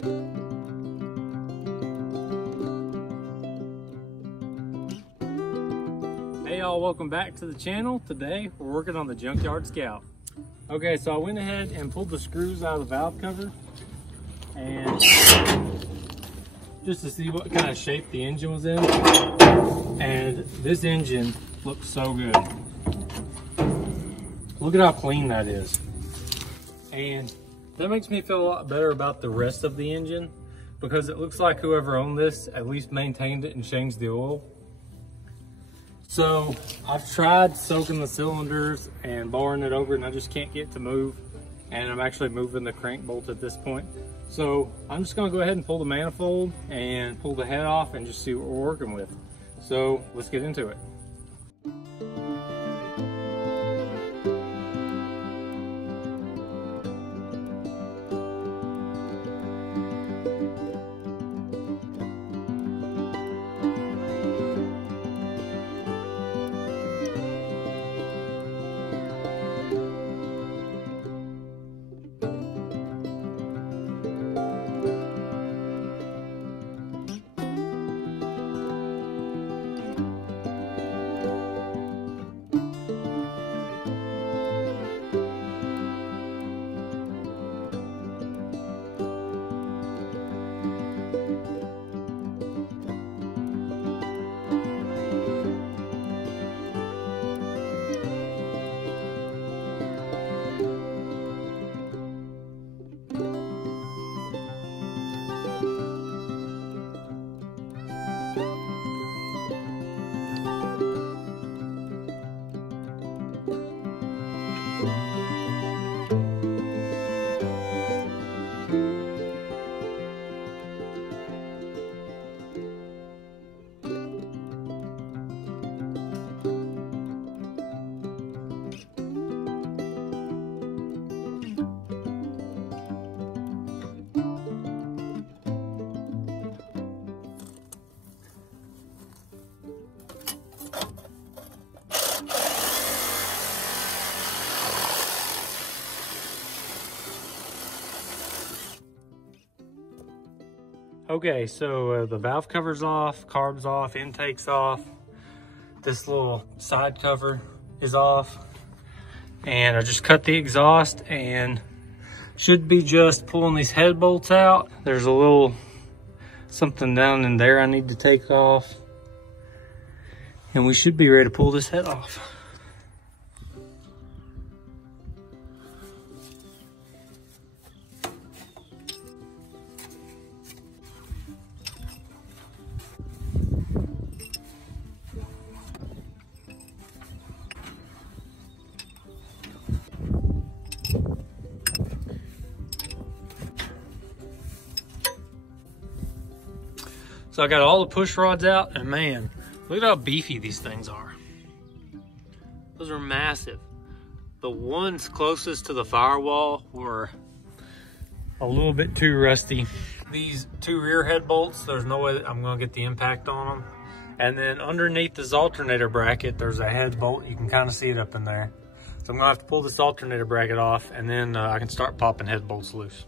Hey y'all, welcome back to the channel. Today we're working on the Junkyard Scout. Okay, so I went ahead and pulled the screws out of the valve cover and just to see what kind of shape the engine was in. And this engine looks so good. Look at how clean that is. And that makes me feel a lot better about the rest of the engine because it looks like whoever owned this at least maintained it and changed the oil. So I've tried soaking the cylinders and barring it over and I just can't get it to move. And I'm actually moving the crank bolt at this point. So I'm just gonna go ahead and pull the manifold and pull the head off and just see what we're working with. So let's get into it. Okay, so the valve cover's off, carb's off, intake's off. This little side cover is off. And I just cut the exhaust and should be just pulling these head bolts out. There's a little something down in there I need to take off. And we should be ready to pull this head off. So I got all the push rods out and man, look at how beefy these things are. Those are massive. The ones closest to the firewall were a little bit too rusty. These two rear head bolts, there's no way that I'm gonna get the impact on them. And then underneath this alternator bracket, there's a head bolt. You can kind of see it up in there. So I'm gonna have to pull this alternator bracket off and then I can start popping head bolts loose.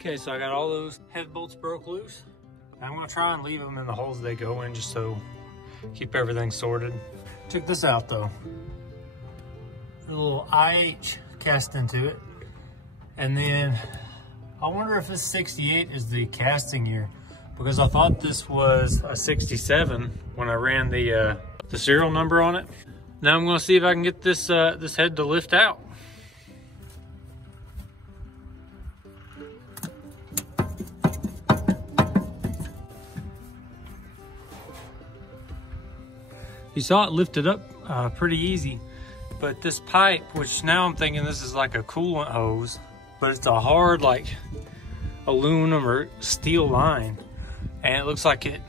Okay, so I got all those head bolts broke loose. I'm gonna try and leave them in the holes they go in just so keep everything sorted. Check this out though. A little IH cast into it. And then I wonder if this 68 is the casting year because I thought this was a 67 when I ran the serial number on it. Now I'm gonna see if I can get this, this head to lift out. You saw it lifted up pretty easy, but this pipe, which now I'm thinking this is like a coolant hose, but it's a hard like aluminum or steel line, and it looks like it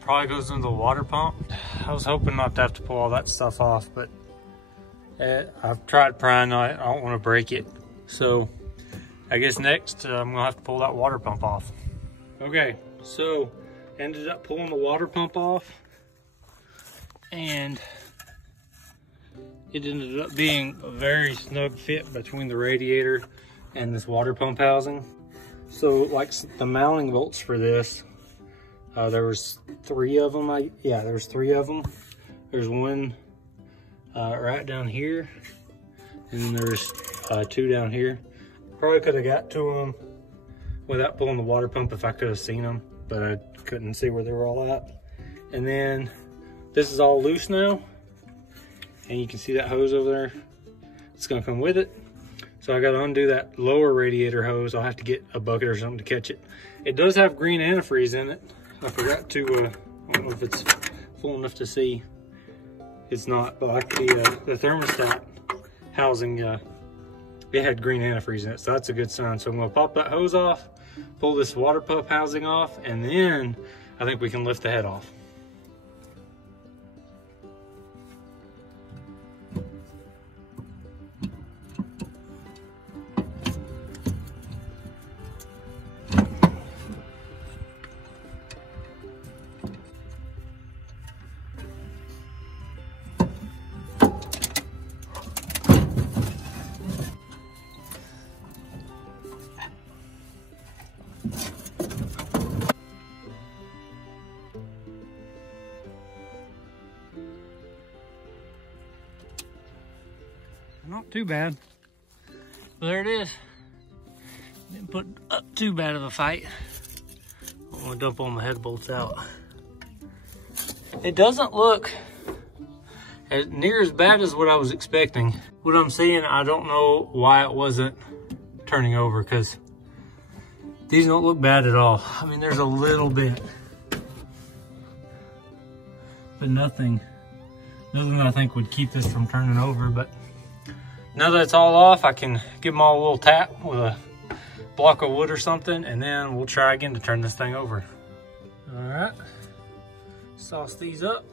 probably goes into the water pump. I was hoping not to have to pull all that stuff off, but I've tried prying on it. I don't want to break it. So I guess next I'm gonna have to pull that water pump off. Okay, so ended up pulling the water pump off, and it ended up being a very snug fit between the radiator and this water pump housing. So like the mounting bolts for this, there was 3 of them. There was 3 of them. There's one right down here, and then there's 2 down here. Probably could have got to them without pulling the water pump if I could have seen them, but I couldn't see where they were all at. And then this is all loose now, and you can see that hose over there. It's gonna come with it. So I gotta undo that lower radiator hose. I'll have to get a bucket or something to catch it. It does have green antifreeze in it. I forgot to, I don't know if it's full enough to see. It's not, but like the thermostat housing, it had green antifreeze in it, so that's a good sign. So I'm gonna pop that hose off, pull this water pump housing off, and then I think we can lift the head off. Not too bad. But there it is. Didn't put up too bad of a fight. I'm gonna dump all my head bolts out. It doesn't look as near as bad as what I was expecting. What I'm saying, I don't know why it wasn't turning over, because these don't look bad at all. I mean, there's a little bit, but nothing that I think would keep this from turning over. But now that it's all off, I can give them all a little tap with a block of wood or something, and then we'll try again to turn this thing over. All right, sauce these up.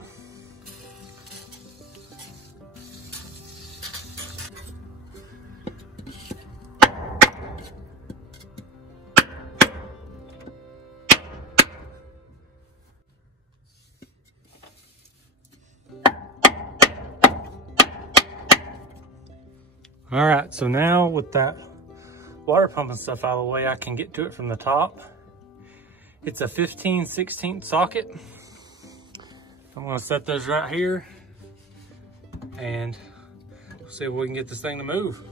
All right, so now with that water pump and stuff out of the way, I can get to it from the top. It's a 15/16 socket. I'm gonna set those right here, and we'll see if we can get this thing to move.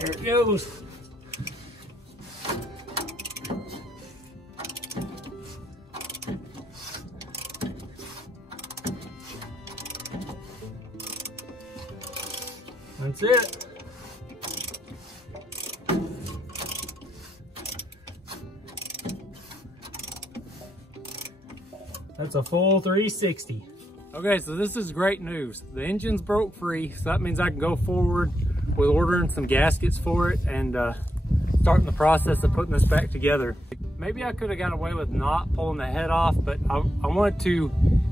There it goes. That's it. That's a full 360. Okay, so this is great news. The engine's broke free, so that means I can go forward with ordering some gaskets for it and starting the process of putting this back together. Maybe I could have got away with not pulling the head off, but I wanted to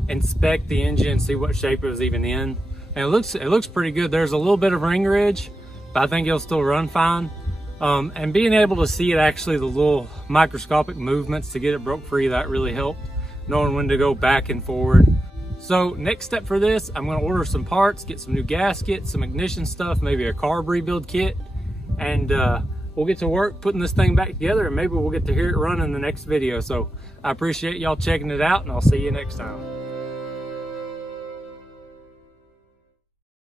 inspect the engine and see what shape it was even in. And it looks pretty good. There's a little bit of ring ridge, but I think it'll still run fine. And being able to see it, actually the little microscopic movements to get it broke free, that really helped, knowing when to go back and forward. So next step for this, I'm gonna order some parts, get some new gaskets, some ignition stuff, maybe a carb rebuild kit, and we'll get to work putting this thing back together, and maybe we'll get to hear it run in the next video. So I appreciate y'all checking it out, and I'll see you next time.